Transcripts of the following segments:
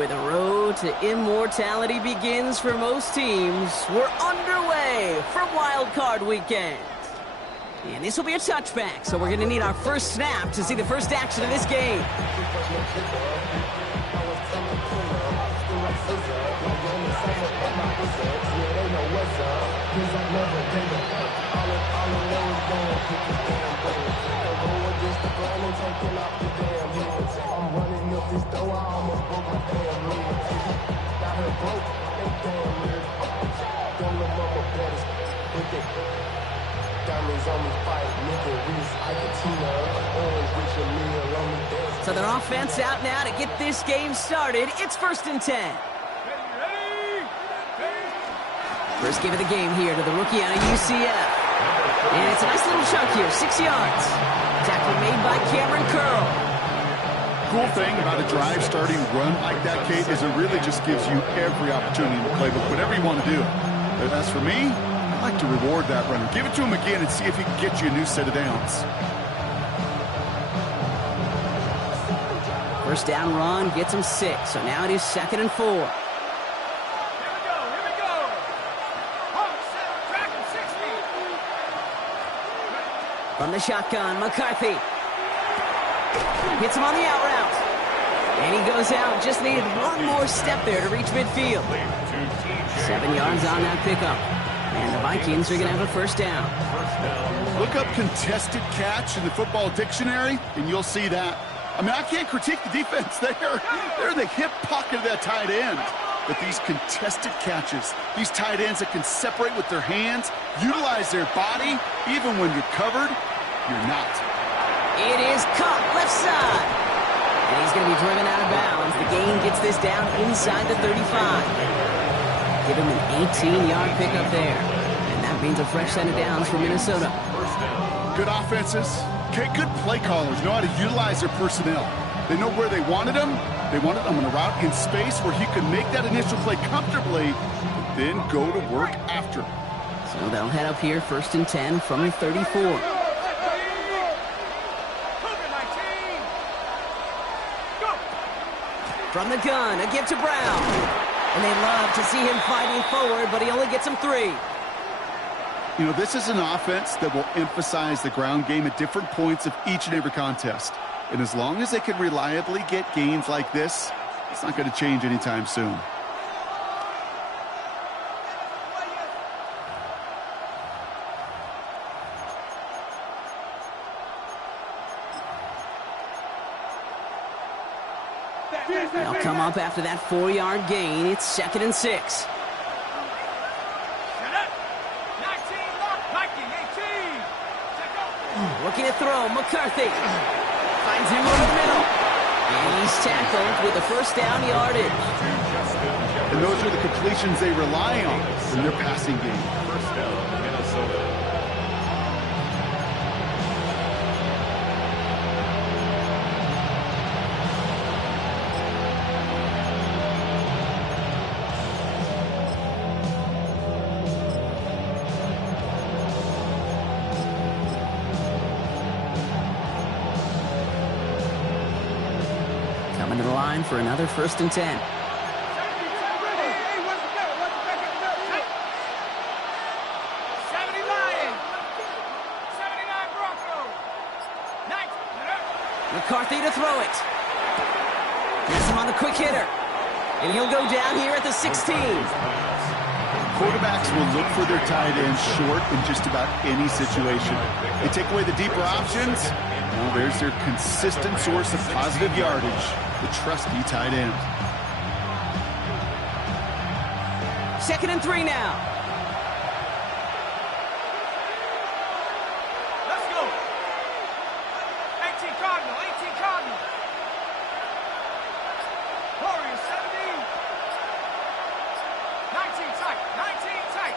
Where the road to immortality begins for most teams, we're underway for WildCard weekend. And this will be a touchback, so we're going to need our first snap to see the first action of this game. So their offense out now to get this game started. It's 1st and 10. First game of the game here to the rookie out of UCF. And it's a nice little chunk here, 6 yards. Tackle made by Cameron Curl. Cool thing about a drive starting run like that, Kate, is it really just gives you every opportunity in the playbook, whatever you want to do. But as for me, I like to reward that runner. Give it to him again and see if he can get you a new set of downs. First down run gets him 6, so now it is 2nd and 4. Here we go. Home, center, track him, 60. From the shotgun, McCarthy. Hits him on the out route. And he goes out. Just needed one more step there to reach midfield. 7 yards on that pickup. And the Vikings are going to have a first down. Look up contested catch in the football dictionary, and you'll see that. I mean, I can't critique the defense there. They're in the hip pocket of that tight end. But these contested catches, these tight ends that can separate with their hands, utilize their body, even when you're covered, you're not. It is caught left side. And he's going to be driven out of bounds. The gain gets this down inside the 35. Give him an 18-yard pickup there. And that means a fresh set of downs for Minnesota. Good offenses. Okay, good play callers know how to utilize their personnel. They know where they wanted them. They wanted them on a route in space where he could make that initial play comfortably, but then go to work after. So they'll head up here 1st and 10 from the 34. From the gun, a give to Brown. And they love to see him fighting forward, but he only gets him 3. You know, this is an offense that will emphasize the ground game at different points of each and every contest. And as long as they can reliably get gains like this, it's not going to change anytime soon. They'll come up after that 4-yard gain. It's 2nd and 6. Looking to throw, McCarthy. Finds him over the middle. And he's tackled with the first down yardage. And those are the completions they rely on in their passing game. First down, Minnesota. Coming to the line for another 1st and 10. McCarthy to throw it. Gets him on the quick hitter. And he'll go down here at the 16. Quarterbacks will look for their tight ends short in just about any situation. They take away the deeper options. Well, there's their consistent source of positive yardage, the trusty tight end. 2nd and 3 now. Let's go. 18 Cardinal, 18 Cardinal. Warriors 17. 19 tight, 19 tight.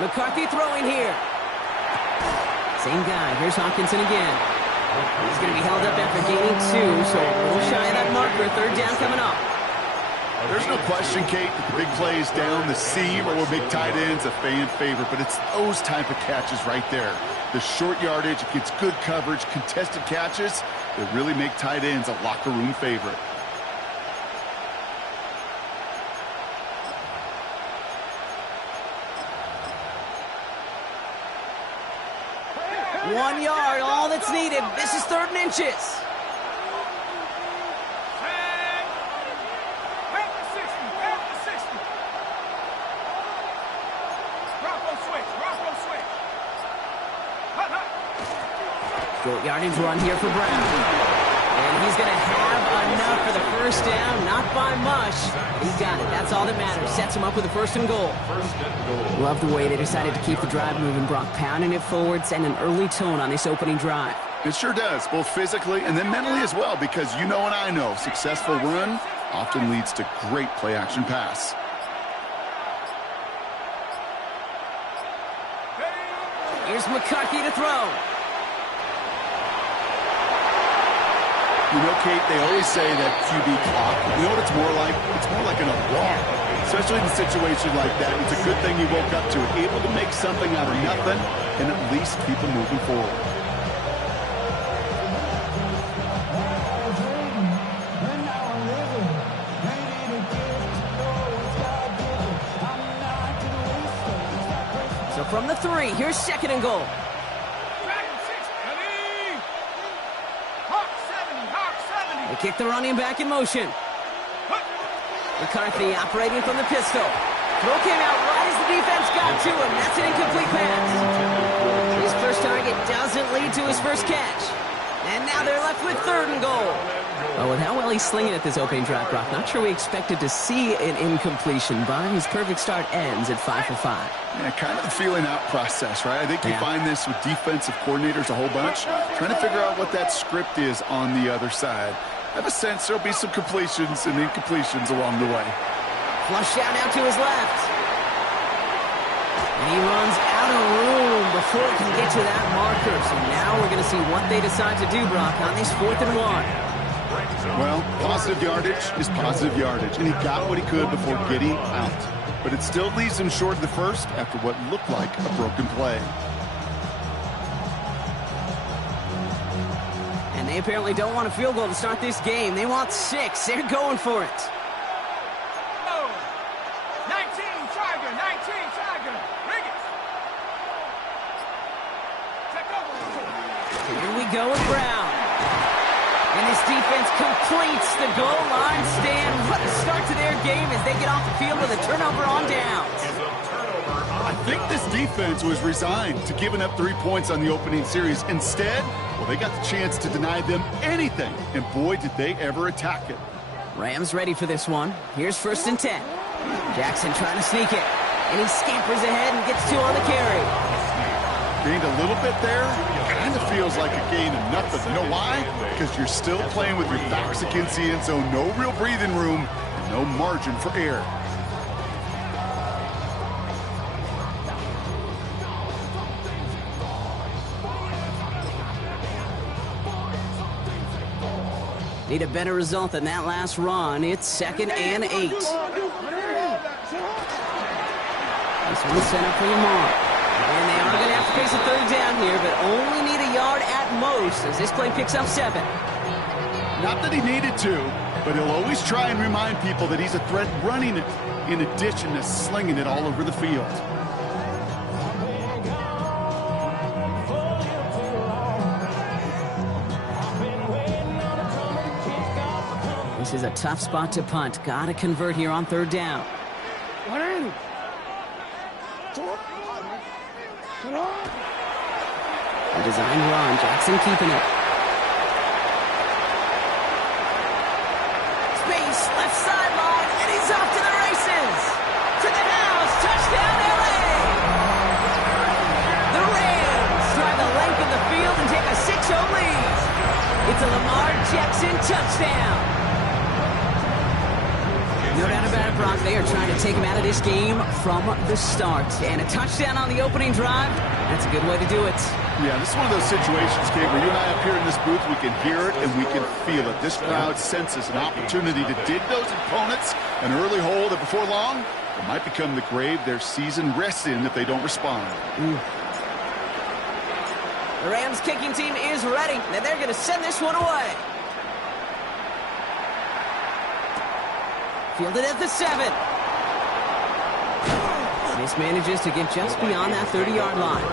McCarthy throwing here. Same guy. Here's Hawkinson again. He's going to be held up after gaining 2, so a little shy of that marker. 3rd down coming up. There's no question, Kate, that the big plays down the seam or big tight ends a fan favorite, but it's those type of catches right there. The short yardage, it gets good coverage, contested catches that really make tight ends a locker room favorite. 1 yard, all that's needed. This is 3rd and inches. Back to 60. Back to 60. Bronco switch. Bronco switch. Hut, hut. Short yardage run here for Brown. And he's going to have enough for the first down. Not by much. He got it. That's all that matters. Sets him up with a 1st and goal. Love the way they decided to keep the drive moving, Brock. Pounding it forward, send an early tone on this opening drive. It sure does, both physically and then mentally as well, because you know and I know successful run often leads to great play-action pass. Here's McCarthy to throw. You know, Kate, they always say that QB clock, you know what it's more like? It's more like an alarm. Especially in a situation like that, it's a good thing you woke up to it, able to make something out of nothing and at least keep them moving forward. So from the 3, here's 2nd and goal. They kick the running back in motion. McCarthy operating from the pistol. Throw came out right as the defense got to him. That's an incomplete pass. His first target doesn't lead to his first catch. And now they're left with 3rd and goal. Oh, with how well he's slinging at this opening drive, Brock, not sure we expected to see an incompletion, but his perfect start ends at 5 for 5. Yeah, kind of the feeling out process, right? I think you find this with defensive coordinators a whole bunch, trying to figure out what that script is on the other side. I have a sense there'll be some completions and incompletions along the way. Flush out now to his left. And he runs out of room before he can get to that marker. So now we're going to see what they decide to do, Brock, on this 4th and 1. Well, positive yardage is positive yardage, and he got what he could before getting out. But it still leaves him short of the first after what looked like a broken play. And they apparently don't want a field goal to start this game. They want 6. They're going for it. 19 Tiger. 19 Tiger. Bring it. Check over. Here we go with Brown. And this defense completes the goal line stand. What a start to their game as they get off the field with a turnover on downs. I think this defense was resigned to giving up 3 points on the opening series. Instead, well, they got the chance to deny them anything. And boy, did they ever attack it. Rams ready for this one. Here's 1st and 10. Jackson trying to sneak it. And he scampers ahead and gets 2 on the carry. Gained a little bit there. Kind of feels like a gain of nothing. You know why? Because you're still playing with your backs against the end zone. No real breathing room. No margin for error. Need a better result than that last run. It's 2nd and 8. This one's set up for Lamar. And they are going to have to face a 3rd down here, but only need a yard at most as this play picks up 7. Not that he needed to, but he'll always try and remind people that he's a threat running it, in addition to slinging it all over the field. This is a tough spot to punt. Got to convert here on 3rd down. A design run. Jackson keeping it. Space, left sideline, and he's off to the races. To the house. Touchdown, LA. The Rams drive the length of the field and take a 6-0 lead. It's a Lamar Jackson touchdown. No doubt about it, Brock. They are trying to take him out of this game from the start. And a touchdown on the opening drive, that's a good way to do it. Yeah, this is one of those situations, Kate, where you and I up here in this booth, we can hear it and we can feel it. This crowd senses an opportunity to dig those opponents an early hole that before long, it might become the grave their season rests in if they don't respond. The Rams kicking team is ready, and they're going to send this one away. Fielded at the 7. Mismanages to get just beyond that 30-yard line.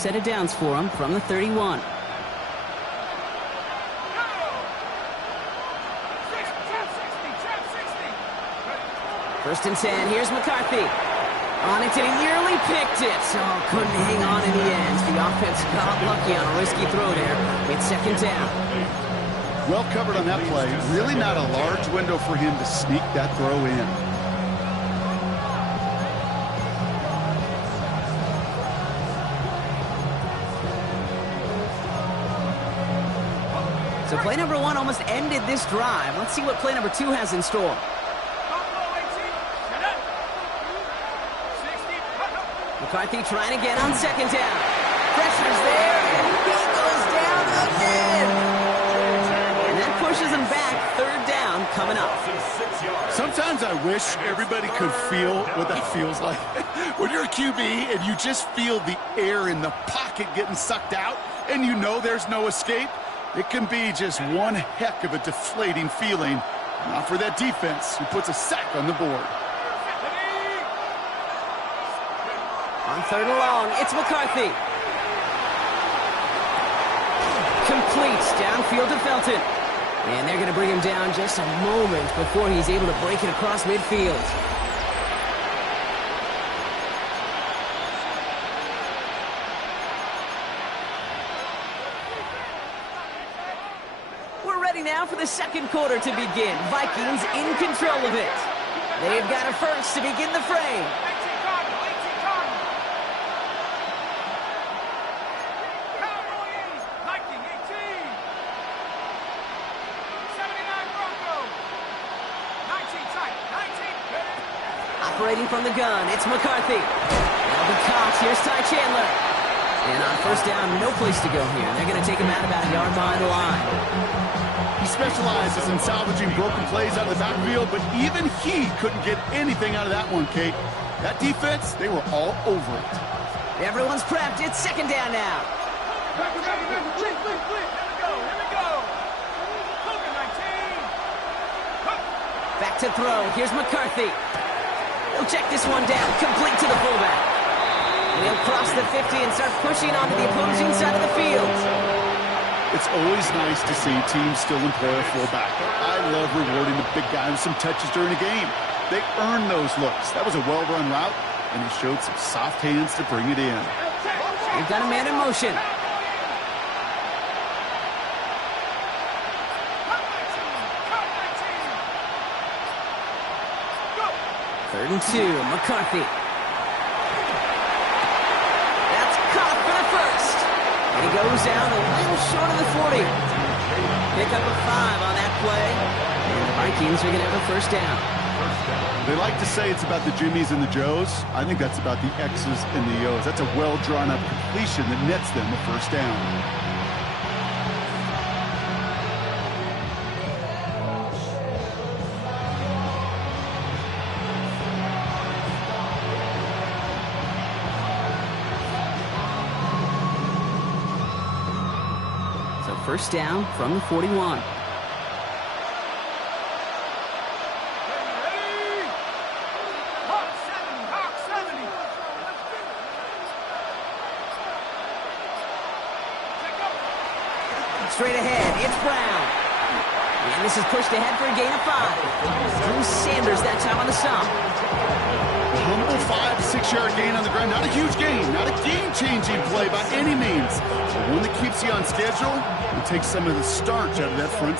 set of downs for him from the 31. First and 10, here's McCarthy. On it, and he nearly picked it. Oh, couldn't hang on in the end. The offense got lucky on a risky throw there. It's second down. Well covered on that play. Really not a large window for him to sneak that throw in. So play number 1 almost ended this drive. Let's see what play number 2 has in store. McCarthy trying again on second down. Pressure's there, and he goes down again. And that pushes him back. Third down coming up. Sometimes I wish everybody could feel what that feels like. When you're a QB and you just feel the air in the pocket getting sucked out, and you know there's no escape, it can be just one heck of a deflating feeling. Not for that defense who puts a sack on the board. On third and long, it's McCarthy. Complete downfield to Felton. And they're going to bring him down just a moment before he's able to break it across midfield. We're ready now for the second quarter to begin. Vikings in control of it. They've got a first to begin the frame. Operating from the gun, it's McCarthy. That'll be caught. Here's Ty Chandler. And on first down, no place to go here. They're going to take him out about a yard behind the line. He specializes in salvaging broken plays out of the backfield, but even he couldn't get anything out of that one, Kate. That defense, they were all over it. Everyone's prepped. It's second down now. Here we go. Back to throw. Here's McCarthy. He'll check this one down. Complete to the fullback. And he'll cross the 50 and start pushing onto the opposing side of the field. It's always nice to see teams still employ a fullback. I love rewarding the big guy with some touches during a game. They earn those looks. That was a well-run route, and he showed some soft hands to bring it in. They've got a man in motion. Third and 2, McCarthy. That's caught for the first. And he goes down a little short of the 40. Pick up a 5 on that play. And the Vikings are going to have a first down. They like to say it's about the Jimmies and the Joes. I think that's about the X's and the O's. That's a well-drawn-up completion that nets them a first down. First down from the 41. Straight ahead, it's Brown. And this is pushed ahead for a gain of 5. Drew Sanders that time on the stop. A humble 5 to 6 yard gain on the ground. Not a huge gain, not a game-changing play by any means. But one that keeps you on schedule and takes some of the starch out of that front